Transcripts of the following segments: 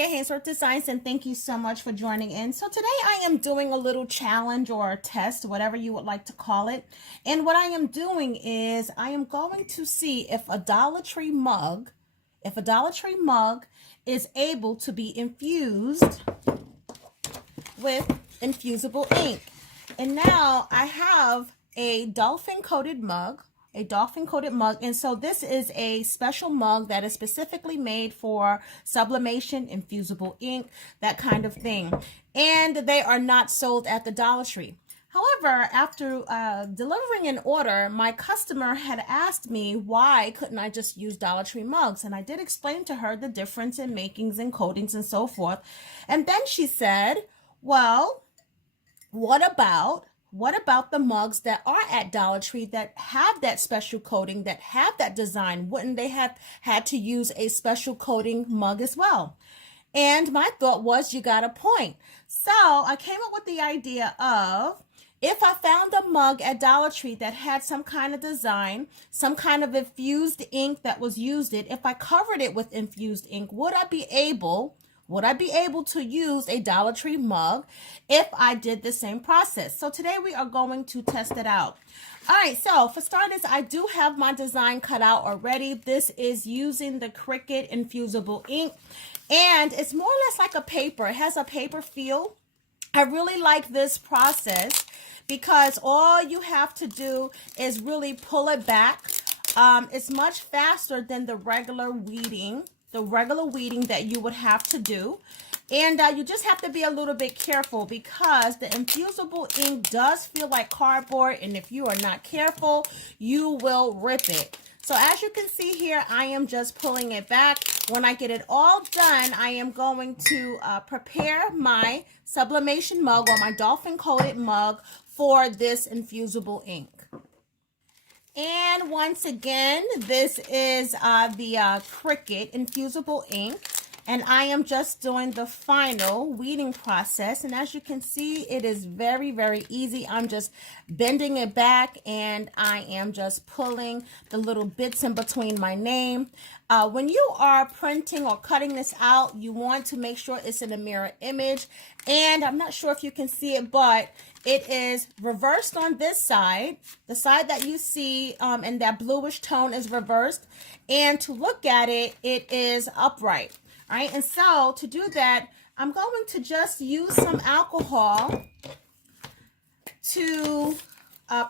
Kandia, Haynesworth Designs, and thank you so much for joining in. So today I am doing a little challenge or a test, whatever you would like to call it. And what I am doing is I am going to see if a Dollar Tree mug, is able to be infused with infusible ink. And now I have a dolphin coated mug, and so this is a special mug that is specifically made for sublimation, infusible ink, that kind of thing, and they are not sold at the Dollar Tree. However, after delivering an order, my customer had asked me why couldn't I just use Dollar Tree mugs, and I did explain to her the difference in makings and coatings and so forth. And then she said, well, what about the mugs that are at Dollar Tree that have that special coating, that have that design? Wouldn't they have had to use a special coating mug as well? And my thought was, you got a point. So I came up with the idea of, if I found a mug at Dollar Tree that had some kind of design, some kind of infused ink that was used if I covered it with infused ink, would I be able to use a Dollar Tree mug if I did the same process? So today we are going to test it out. All right, so for starters, I do have my design cut out already. This is using the Cricut Infusible Ink, and it's more or less like a paper. It has a paper feel. I really like this process because all you have to do is really pull it back. It's much faster than the regular weeding that you would have to do. And you just have to be a little bit careful because the infusible ink does feel like cardboard, and if you are not careful, you will rip it. So as you can see here, I am just pulling it back. When I get it all done, I am going to prepare my sublimation mug, or my dolphin coated mug, for this infusible ink. And once again, this is the Cricut Infusible Ink, and I am just doing the final weeding process. And as you can see, it is very, very easy. I'm just bending it back, and I am just pulling the little bits in between my name. When you are printing or cutting this out, you want to make sure it's in a mirror image. And I'm not sure if you can see it, but it is reversed on this side. The side that you see in that bluish tone is reversed. And to look at it, it is upright. All right, and so to do that, I'm going to just use some alcohol to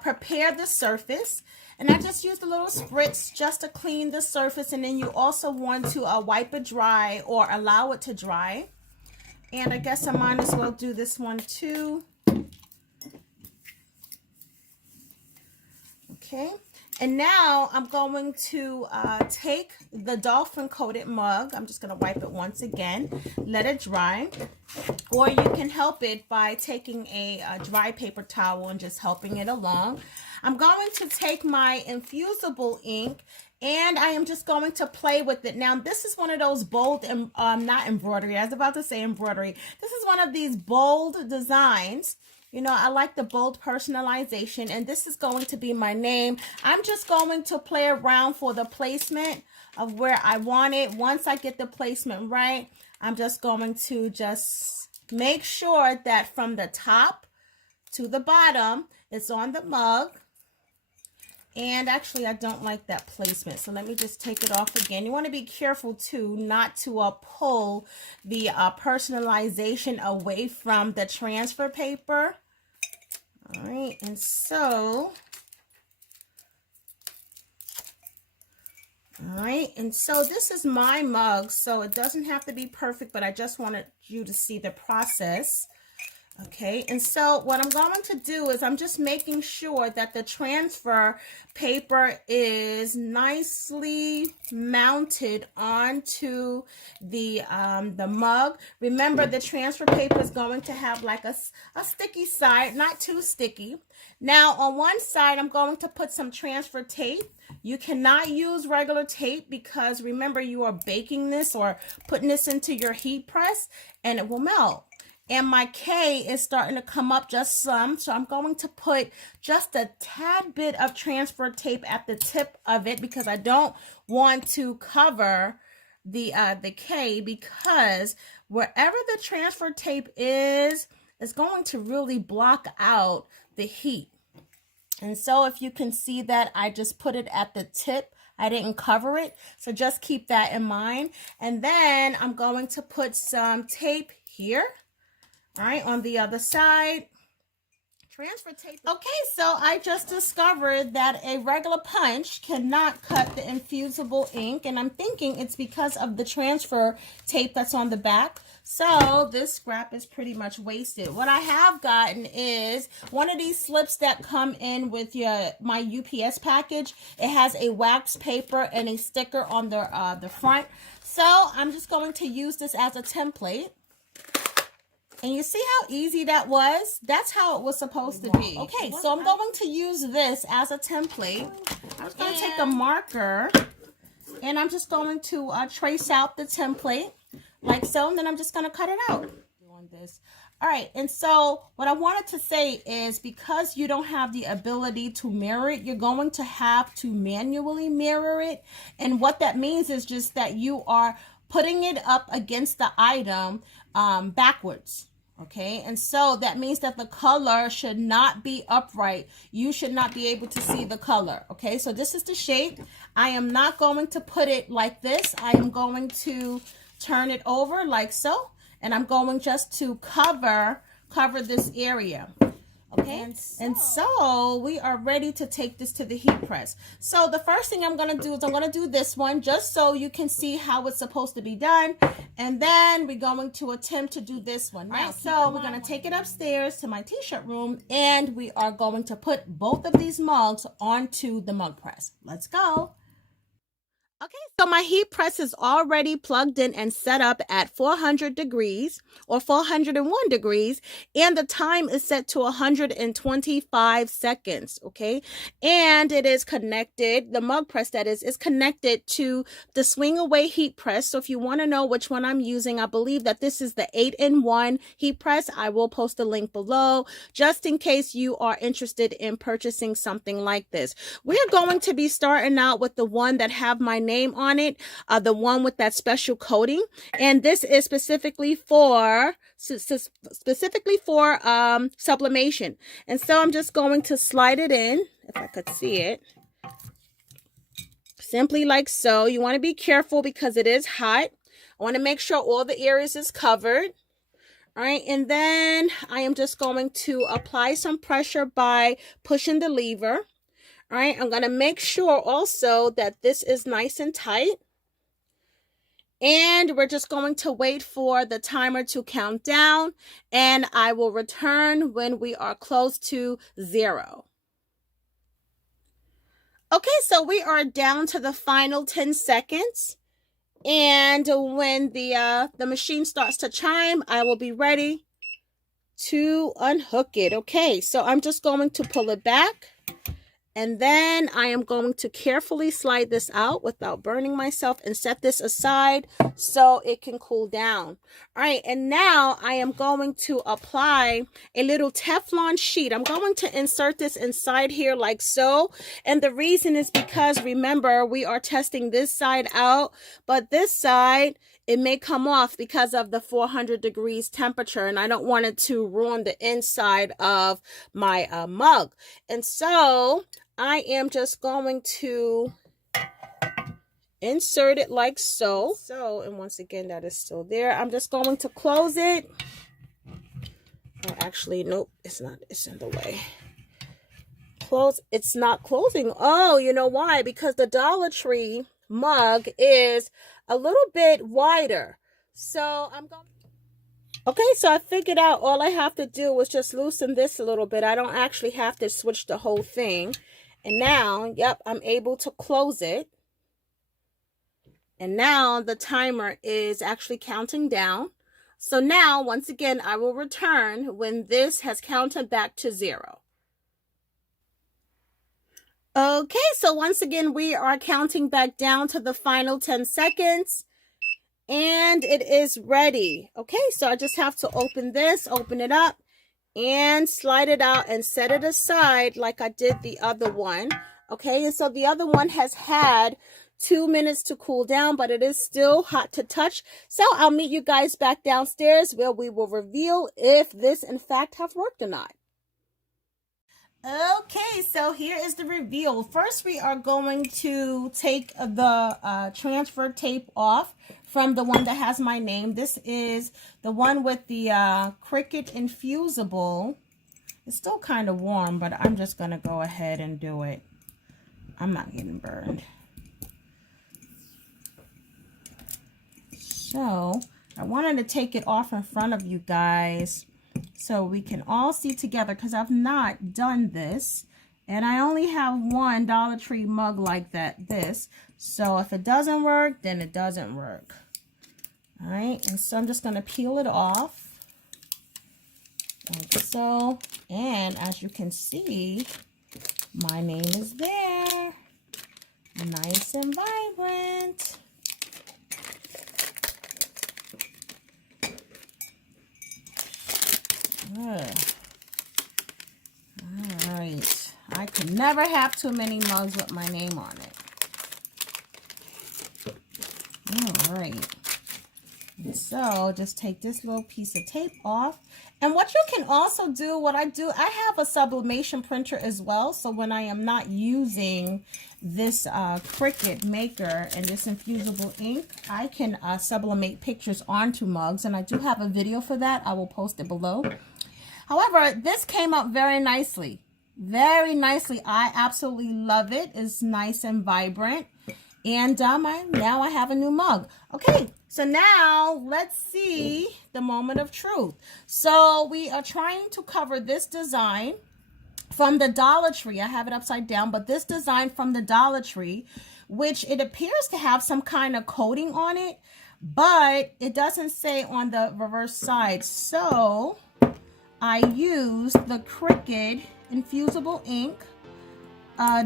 prepare the surface. And I just used a little spritz just to clean the surface. And then you also want to wipe it dry or allow it to dry. And I guess I might as well do this one too. Okay, and now I'm going to take the dolphin coated mug. I'm just going to wipe it once again, let it dry, or you can help it by taking a dry paper towel and just helping it along. I'm going to take my infusible ink, and I am just going to play with it. Now, this is one of those bold, not embroidery, I was about to say embroidery. This is one of these bold designs. You know, I like the bold personalization, and this is going to be my name. I'm just going to play around for the placement of where I want it. Once I get the placement right, I'm just going to just make sure that from the top to the bottom, it's on the mug. And actually, I don't like that placement, so let me just take it off again. You want to be careful, too, not to pull the personalization away from the transfer paper. All right, and so... All right, and so this is my mug, so it doesn't have to be perfect, but I just wanted you to see the process. Okay, and so what I'm going to do is I'm just making sure that the transfer paper is nicely mounted onto the mug. Remember, the transfer paper is going to have like a sticky side, not too sticky. Now, on one side, I'm going to put some transfer tape. You cannot use regular tape because remember, you are baking this or putting this into your heat press and it will melt. And my K is starting to come up just some, so I'm going to put just a tad bit of transfer tape at the tip of it because I don't want to cover the K, because wherever the transfer tape is, it's going to really block out the heat. And so if you can see that I just put it at the tip, I didn't cover it. So just keep that in mind. And then I'm going to put some tape here, all right, on the other side. Transfer tape. Okay, so I just discovered that a regular punch cannot cut the infusible ink, and I'm thinking it's because of the transfer tape that's on the back. So this scrap is pretty much wasted. What I have gotten is one of these slips that come in with my UPS package. It has a wax paper and a sticker on the front. So I'm just going to use this as a template. And you see how easy that was? That's how it was supposed to be. Okay, so I'm going to use this as a template. I'm just going to take a marker and I'm just going to trace out the template like so, and then I'm just going to cut it out. Doing this. All right, and so what I wanted to say is, because you don't have the ability to mirror it, you're going to have to manually mirror it. And what that means is just that you are putting it up against the item backwards. Okay, and so that means that the color should not be upright. You should not be able to see the color. Okay, so this is the shape. I am not going to put it like this. I am going to turn it over like so, and I'm going just to cover this area. Okay, and so we are ready to take this to the heat press. So the first thing I'm going to do is I'm going to do this one just so you can see how it's supposed to be done. And then we're going to attempt to do this one. Right, so we're going to take it upstairs to my t-shirt room, and we are going to put both of these mugs onto the mug press. Let's go. Okay, so my heat press is already plugged in and set up at 400 degrees or 401 degrees, and the time is set to 125 seconds, okay? And it is connected, the mug press that is connected to the swing away heat press. So if you want to know which one I'm using, I believe that this is the 8-in-1 heat press. I will post a link below just in case you are interested in purchasing something like this. We're going to be starting out with the one that have my name on it, the one with that special coating, and this is specifically for sublimation. And so I'm just going to slide it in, if I could see it, simply like so. You want to be careful because it is hot. I want to make sure all the areas is covered. All right, and then I am just going to apply some pressure by pushing the lever. All right, I'm going to make sure also that this is nice and tight. And we're just going to wait for the timer to count down, and I will return when we are close to 0. Okay, so we are down to the final 10 seconds. And when the machine starts to chime, I will be ready to unhook it. Okay, so I'm just going to pull it back. And then I am going to carefully slide this out without burning myself and set this aside so it can cool down. All right, and now I am going to apply a little Teflon sheet. I'm going to insert this inside here like so. And the reason is because, remember, we are testing this side out, but this side, it may come off because of the 400 degrees temperature, and I don't want it to ruin the inside of my mug. And so I am just going to insert it like so. And once again, that is still there. I'm just going to close it. Oh, actually, nope, it's not. It's in the way. Close. It's not closing. Oh, you know why? Because the Dollar Tree mug is a little bit wider. So I'm going. Okay, so I figured out all I have to do is just loosen this a little bit. I don't actually have to switch the whole thing. And now, yep, I'm able to close it. And now the timer is actually counting down. So now, once again, I will return when this has counted back to 0. Okay, so once again, we are counting back down to the final 10 seconds. And it is ready. Okay, so I just have to open this, open it up, and slide it out and set it aside like I did the other one. Okay, and so the other one has had 2 minutes to cool down, but it is still hot to touch. So I'll meet you guys back downstairs where we will reveal if this in fact have worked or not. Okay, so here is the reveal. First, we are going to take the transfer tape off from the one that has my name. This is the one with the Cricut Infusible. It's still kind of warm, but I'm just going to go ahead and do it. I'm not getting burned. So, I wanted to take it off in front of you guys so we can all see together, because I've not done this. And I only have one Dollar Tree mug like this. So if it doesn't work, then it doesn't work. All right, and so I'm just going to peel it off. Like so. And as you can see, my name is there. Nice and vibrant. All right, I could never have too many mugs with my name on it. All right, and so just take this little piece of tape off. And what you can also do, what I do, I have a sublimation printer as well. So when I am not using this Cricut maker and this infusible ink, I can sublimate pictures onto mugs. And I do have a video for that. I will post it below. However, this came out very nicely. Very nicely. I absolutely love it. It's nice and vibrant. And now I have a new mug. Okay, so now let's see the moment of truth. So we are trying to cover this design from the Dollar Tree. I have it upside down, but this design from the Dollar Tree, which it appears to have some kind of coating on it, but it doesn't say on the reverse side. So I used the Cricut Infusible Ink.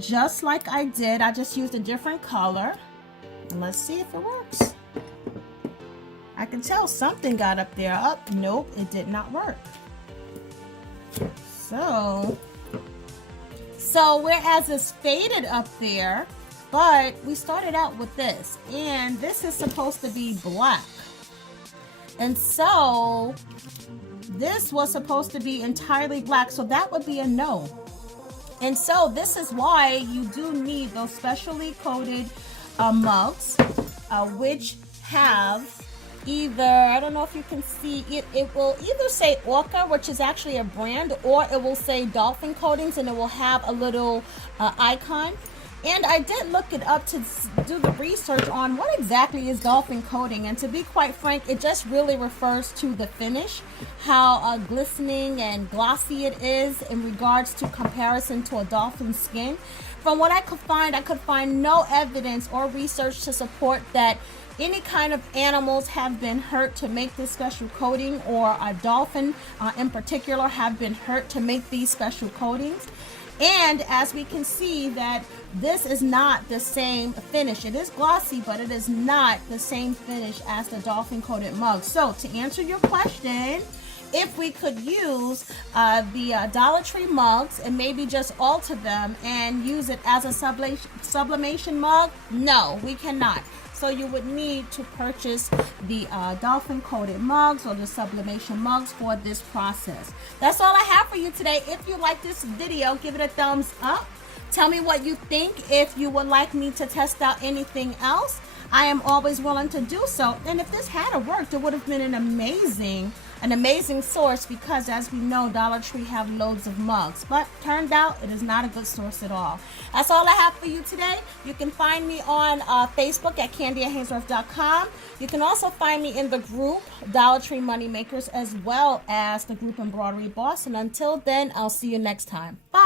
Just like I did, I just used a different color. And let's see if it works. I can tell something got up there. Oh, nope, it did not work. So whereas it's faded up there, but we started out with this, and this is supposed to be black. And so this was supposed to be entirely black, so that would be a no. And so this is why you do need those specially coated mugs, which have either, I don't know if you can see, it will either say Orca, which is actually a brand, or it will say Dolphin Coatings, and it will have a little icon. And I did look it up to do the research on what exactly is dolphin coating. And to be quite frank, it just really refers to the finish, how glistening and glossy it is in regards to comparison to a dolphin skin. From what I could find no evidence or research to support that any kind of animals have been hurt to make this special coating, or a dolphin in particular have been hurt to make these special coatings. And as we can see that this is not the same finish. It is glossy, but it is not the same finish as the dolphin coated mug. So to answer your question, if we could use the Dollar Tree mugs and maybe just alter them and use it as a sublimation mug, no, we cannot. So you would need to purchase the dolphin coated mugs or the sublimation mugs for this process. That's all I have for you today. If you like this video, give it a thumbs up. Tell me what you think. If you would like me to test out anything else, I am always willing to do so. And if this had worked, it would have been an amazing source, because as we know, Dollar Tree have loads of mugs, but turned out it is not a good source at all. That's all I have for you today. You can find me on Facebook at Haynesworth.com. You can also find me in the group Dollar Tree Moneymakers, as well as the group Embroidery Boss. And until then, I'll see you next time. Bye.